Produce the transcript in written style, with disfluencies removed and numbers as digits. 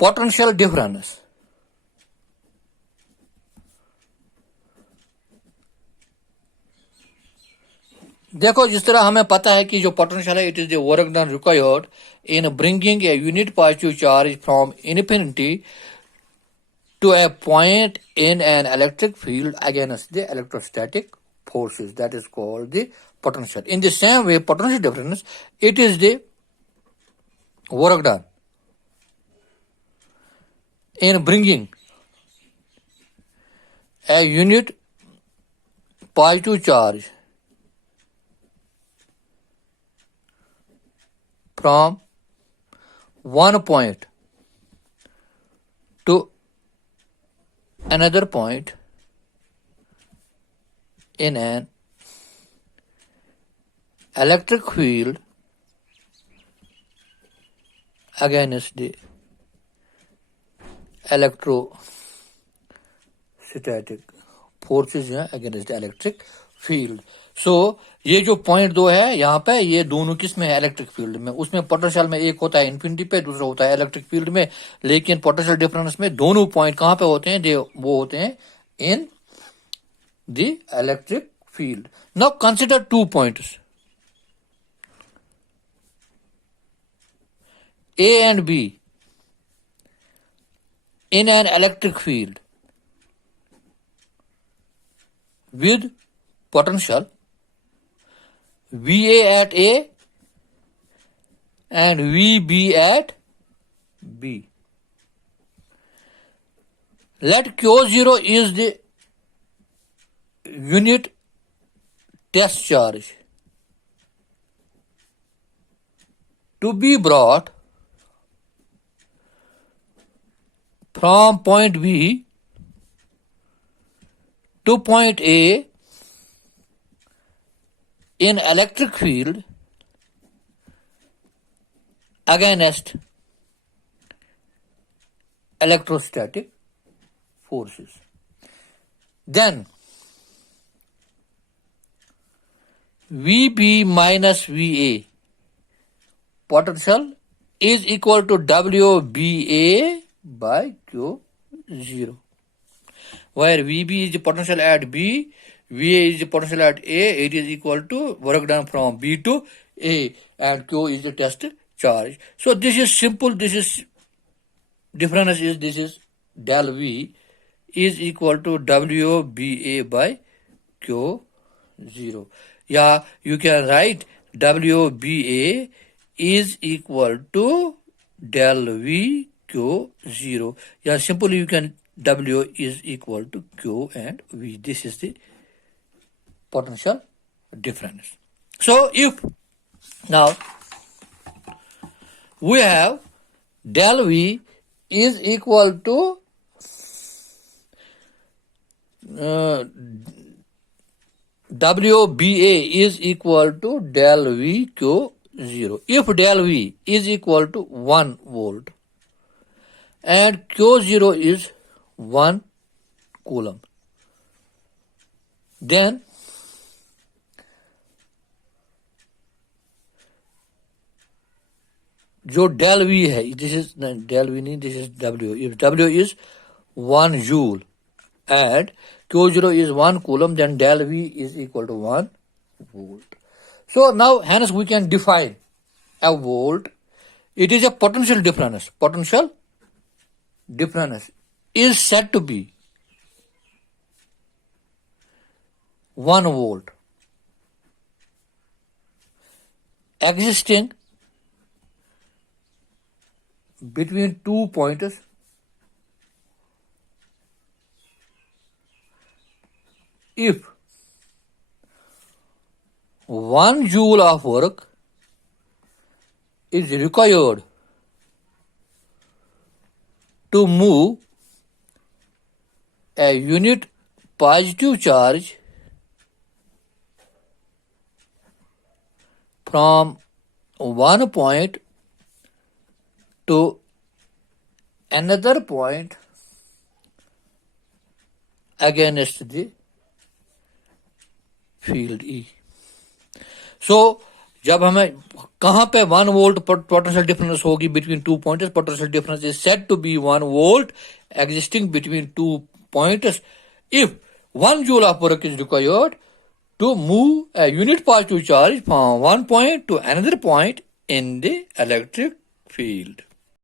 Potential difference. देखो जिस तरह हमें पता है कि जो पोटेंशियल है, it is the work done required in bringing a unit positive charge from infinity to a point in an electric field against the electrostatic forces, that is called the potential. In the same way, potential difference, it is the work done in bringing a unit positive charge from one point to another point in an electric field against the electrostatic forces against the electric field. So ये जो point दो है यहाँ पे, ये दोनों किस में है? इलेक्ट्रिक फील्ड में। उसमें पोटेंशियल में एक होता है इन्फिनिटी पे, दूसरा होता है इलेक्ट्रिक फील्ड में। लेकिन पोटेंशियल डिफरेंस में दोनों पॉइंट कहाँ पे होते हैं? वो होते हैं in the electric field. Now consider 2 points A and B in an electric field with potential VA at A and VB at B. Let Q0 is the unit test charge to be brought from point B to point A in electric field against electrostatic forces. Then VB minus VA potential is equal to WBA by Q0, where VB is the potential at B, VA is the potential at A, it is equal to work done from B to A, and Q is the test charge. So this is simple, this is difference is, this is del V is equal to WBA by Q0. Yeah, you can write WBA is equal to del V Q0. Yeah, simply you can W is equal to Q and V. This is the potential difference. So if now we have del V is equal to WBA is equal to del V Q0. If del V is equal to 1 volt and Q0 is 1 coulomb, then जो del V है, this is del V नहीं, this is W. If W is 1 joule and Q0 is 1 coulomb, then del V is equal to 1 volt. So now hence we can define a volt. It is a potential difference. Potential difference is said to be 1 volt existing between 2 points if 1 joule of work is required to move a unit positive charge from one point to another point against the field E. So जब हमें कहां पे 1 volt potential difference होगी between 2 points, potential difference is said to be 1 volt existing between 2 points if 1 joule of work is required to move a unit positive charge from one point to another point in the electric field.